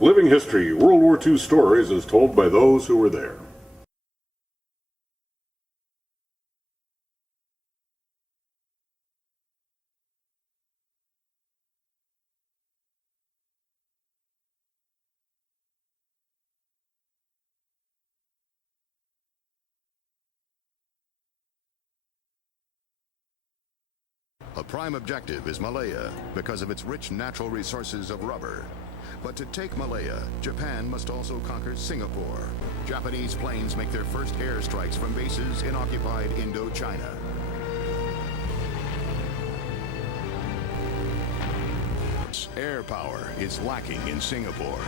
Living History, World War II stories as told by those who were there. A prime objective is Malaya because of its rich natural resources of rubber. But to take Malaya, Japan must also conquer Singapore. Japanese planes make their first airstrikes from bases in occupied Indochina. Air power is lacking in Singapore.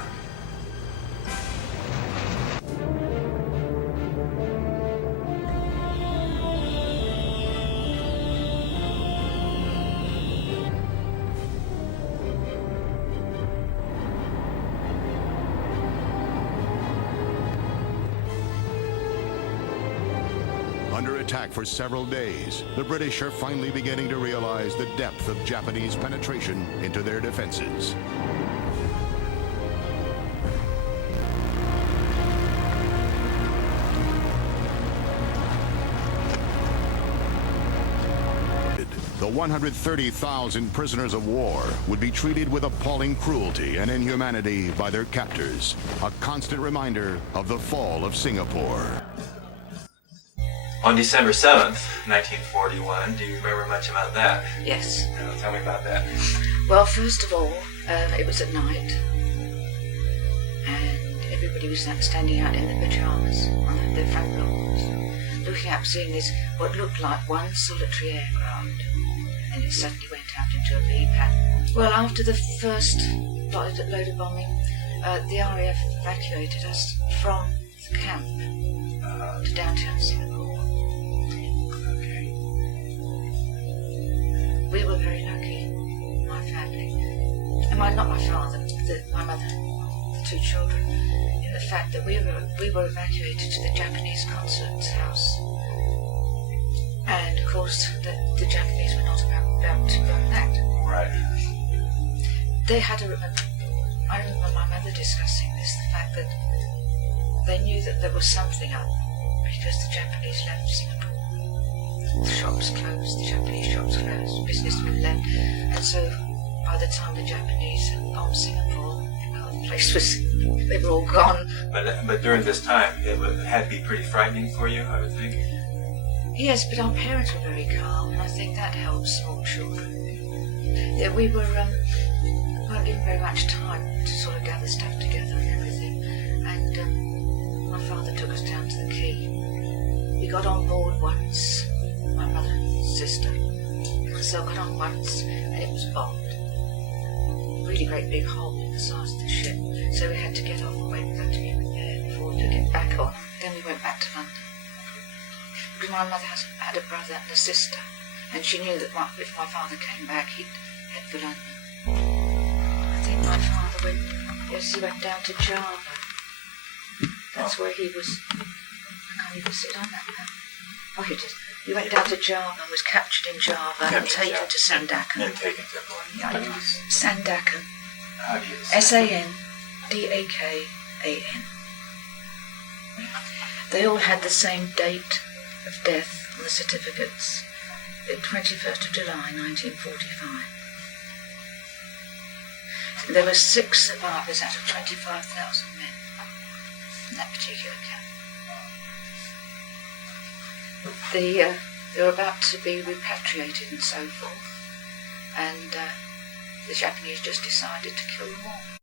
Under attack for several days, the British are finally beginning to realize the depth of Japanese penetration into their defenses. The 130,000 prisoners of war would be treated with appalling cruelty and inhumanity by their captors, a constant reminder of the fall of Singapore. On December 7th, 1941, do you remember much about that? Yes. Tell me about that. Well, first of all, it was at night, and everybody was standing out in their pyjamas on their front lawns, looking up, seeing this, what looked like one solitary aircraft, and it suddenly went out into a V pattern. Well, after the first load of bombing, the RAF evacuated us from the camp to downtown Singapore. We were very lucky, my family, and not my father, my mother, the two children, in the fact that we were evacuated to the Japanese consul's house. And of course, the Japanese were not about to burn that. Right. They had I remember my mother discussing this, the fact that they knew that there was something up because the Japanese left Singapore. The shops closed, the Japanese shops closed, businessmen left, and so by the time the Japanese had bombed Singapore, the place was, they were all gone. But during this time, it had to be pretty frightening for you, I would think. Yes, but our parents were very calm, and I think that helps small children. Yeah, we weren't given very much time to sort of gather stuff together and everything, and my father took us down to the quay. We got on board once. My mother and sister. So I got on once and it was bombed. Really great big hole in the sides of the ship. So we had to get off and wait for that to be repaired before we could get back on. Then we went back to London. Because my mother had a brother and a sister, and she knew that if my father came back, he'd head for London. I think my father he went down to Java. That's where he was. I can't even sit on that now. Oh, he did. He went down to Java and was captured in Java and taken to Sandakan. And taken to Sandakan. How do you Sandakan. They all had the same date of death on the certificates, the 21st of July, 1945. There were 6 survivors out of 25,000 men in that particular camp. They were about to be repatriated and so forth, and the Japanese just decided to kill them all.